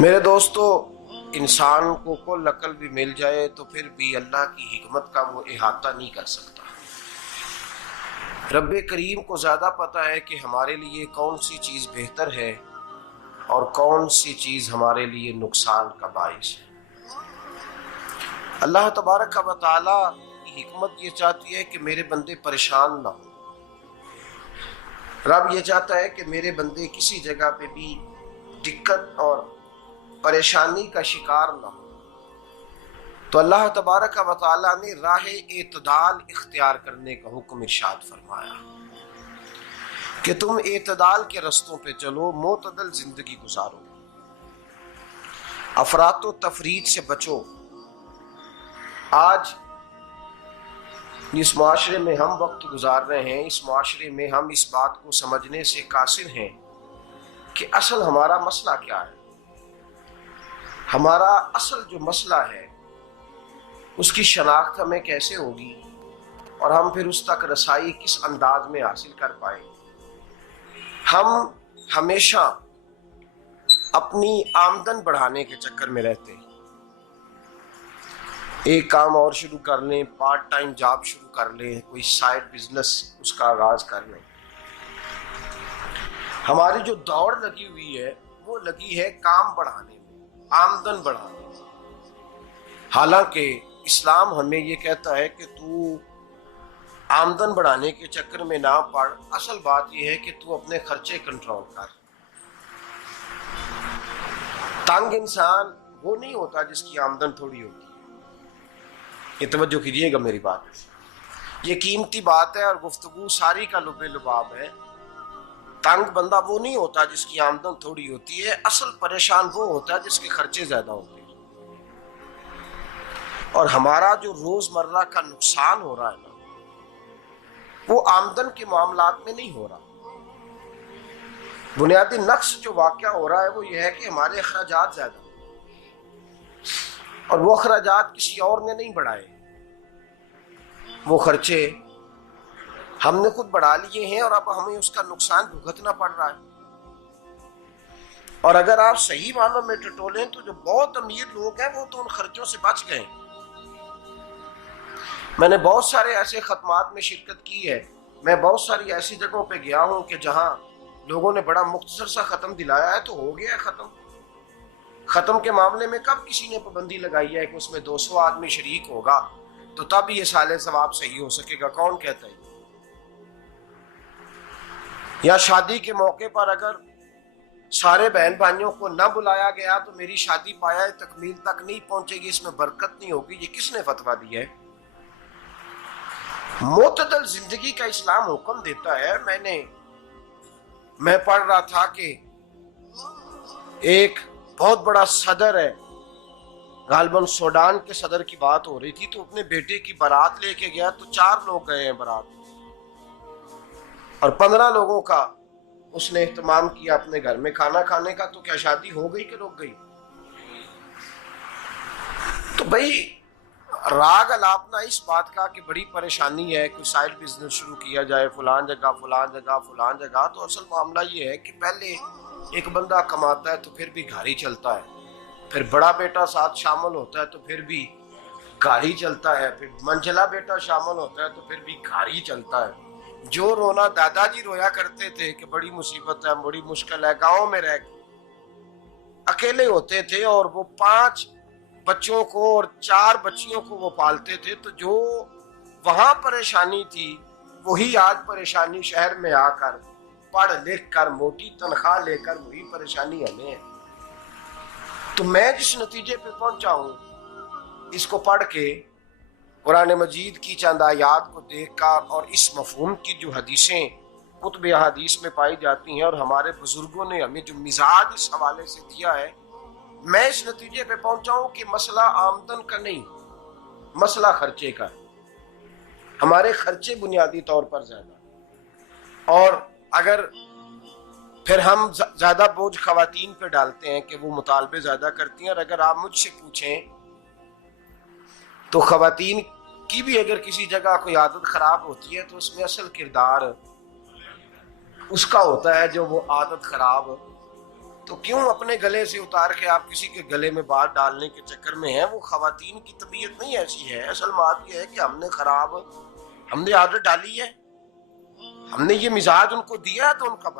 میرے دوستو، انسان کو کل عقل بھی مل جائے تو پھر بھی اللہ کی حکمت کا وہ احاطہ نہیں کر سکتا۔ رب کریم کو زیادہ پتہ ہے کہ ہمارے لیے کون سی چیز بہتر ہے اور کون سی چیز ہمارے لیے نقصان کا باعث ہے۔ اللہ تبارک و تعالی کی حکمت یہ چاہتی ہے کہ میرے بندے پریشان نہ ہوں۔ رب یہ چاہتا ہے کہ میرے بندے کسی جگہ پہ بھی دقت اور پریشانی کا شکار نہ ہو، تو اللہ تبارک و تعالی نے راہ اعتدال اختیار کرنے کا حکم ارشاد فرمایا کہ تم اعتدال کے رستوں پہ چلو، معتدل زندگی گزارو، افراط و تفریط سے بچو۔ آج جس معاشرے میں ہم وقت گزار رہے ہیں، اس معاشرے میں ہم اس بات کو سمجھنے سے قاصر ہیں کہ اصل ہمارا مسئلہ کیا ہے۔ ہمارا اصل جو مسئلہ ہے اس کی شناخت ہمیں کیسے ہوگی اور ہم پھر اس تک رسائی کس انداز میں حاصل کر پائیں۔ ہم ہمیشہ اپنی آمدن بڑھانے کے چکر میں رہتے ہیں، ایک کام اور شروع کر لیں، پارٹ ٹائم جاب شروع کر لیں، کوئی سائیڈ بزنس اس کا آغاز کر لیں۔ ہماری جو دوڑ لگی ہوئی ہے وہ لگی ہے کام بڑھانے میں، آمدن بڑھانے میں، حالانکہ اسلام ہمیں یہ کہتا ہے کہ تو آمدن بڑھانے کے چکر میں نہ پڑ، اصل بات یہ ہے کہ تو اپنے خرچے کنٹرول کر۔ تنگ انسان وہ نہیں ہوتا جس کی آمدن تھوڑی ہوتی ہے۔ یہ توجہ کیجیے گا میری بات، یہ قیمتی بات ہے اور گفتگو ساری کا لب لباب ہے۔ تنگ بندہ وہ نہیں ہوتا جس کی آمدن تھوڑی ہوتی ہے، اصل پریشان وہ ہوتا ہے جس کے خرچے زیادہ ہوتے ہیں۔ اور ہمارا جو روزمرہ کا نقصان ہو رہا ہے نا، وہ آمدن کے معاملات میں نہیں ہو رہا۔ بنیادی نقص جو واقعہ ہو رہا ہے وہ یہ ہے کہ ہمارے اخراجات زیادہ ہیں، اور وہ اخراجات کسی اور نے نہیں بڑھائے، وہ خرچے ہم نے خود بڑھا لیے ہیں اور اب ہمیں اس کا نقصان بھگتنا پڑ رہا ہے۔ اور اگر آپ صحیح معنوں میں ٹٹولیں تو جو بہت امیر لوگ ہیں وہ تو ان خرچوں سے بچ گئے۔ میں نے بہت سارے ایسے ختمات میں شرکت کی ہے، میں بہت ساری ایسی جگہوں پہ گیا ہوں کہ جہاں لوگوں نے بڑا مختصر سا ختم دلایا ہے تو ہو گیا ہے ختم۔ ختم کے معاملے میں کب کسی نے پابندی لگائی ہے کہ اس میں 200 آدمی شریک ہوگا تو تب یہ سال ثواب صحیح ہو سکے گا؟ کون کہتا ہے؟ یا شادی کے موقع پر اگر سارے بہن بھائیوں کو نہ بلایا گیا تو میری شادی پایہ تکمیل تک نہیں پہنچے گی، اس میں برکت نہیں ہوگی، یہ کس نے فتویٰ دیا ہے؟ معتدل زندگی کا اسلام حکم دیتا ہے۔ میں پڑھ رہا تھا کہ ایک بہت بڑا صدر ہے، غالباً سوڈان کے صدر کی بات ہو رہی تھی، تو اپنے بیٹے کی بارات لے کے گیا تو 4 لوگ گئے ہیں بارات، اور 15 لوگوں کا اس نے اہتمام کیا اپنے گھر میں کھانا کھانے کا۔ تو کیا شادی ہو گئی کہ رک گئی؟ تو بھائی راگ الاپنا اس بات کا کہ بڑی پریشانی ہے، کوئی سائیڈ بزنس شروع کیا جائے فلان جگہ فلان جگہ فلان جگہ، تو اصل معاملہ یہ ہے کہ پہلے ایک بندہ کماتا ہے تو پھر بھی گھر ہی چلتا ہے، پھر بڑا بیٹا ساتھ شامل ہوتا ہے تو پھر بھی گھر ہی چلتا ہے، پھر منجلا بیٹا شامل ہوتا ہے تو پھر بھی گھر ہی چلتا ہے۔ جو رونا دادا جی رویا کرتے تھے کہ بڑی مصیبت ہے، بڑی مشکل ہے، گاؤں میں رہ اکیلے ہوتے تھے اور وہ 5 بچوں کو اور 4 بچیوں کو وہ پالتے تھے، تو جو وہاں پریشانی تھی وہی آج پریشانی شہر میں آ کر پڑھ لکھ کر موٹی تنخواہ لے کر وہی پریشانی ہمیں ہے۔ تو میں جس نتیجے پہ پہنچا ہوں اس کو پڑھ کے، قرآن مجید کی چند آیات کو دیکھ کر اور اس مفہوم کی جو حدیثیں کتب احادیث میں پائی جاتی ہیں اور ہمارے بزرگوں نے ہمیں جو مزاج اس حوالے سے دیا ہے، میں اس نتیجے پہ پہنچا ہوں کہ مسئلہ آمدن کا نہیں، مسئلہ خرچے کا ہے۔ ہمارے خرچے بنیادی طور پر زیادہ، اور اگر پھر ہم زیادہ بوجھ خواتین پہ ڈالتے ہیں کہ وہ مطالبے زیادہ کرتی ہیں، اور اگر آپ مجھ سے پوچھیں تو خواتین کی بھی اگر کسی جگہ کوئی عادت خراب ہوتی ہے تو اس میں اصل کردار اس کا ہوتا ہے جو وہ عادت خراب تو کیوں اپنے گلے سے اتار کے آپ کسی کے گلے میں بات ڈالنے کے چکر میں ہیں؟ وہ خواتین کی طبیعت نہیں ایسی ہے. اصل بات یہ ہے کہ ہم نے عادت ڈالی ہے، ہم نے یہ مزاج ان کو دیا ہے تو ان کا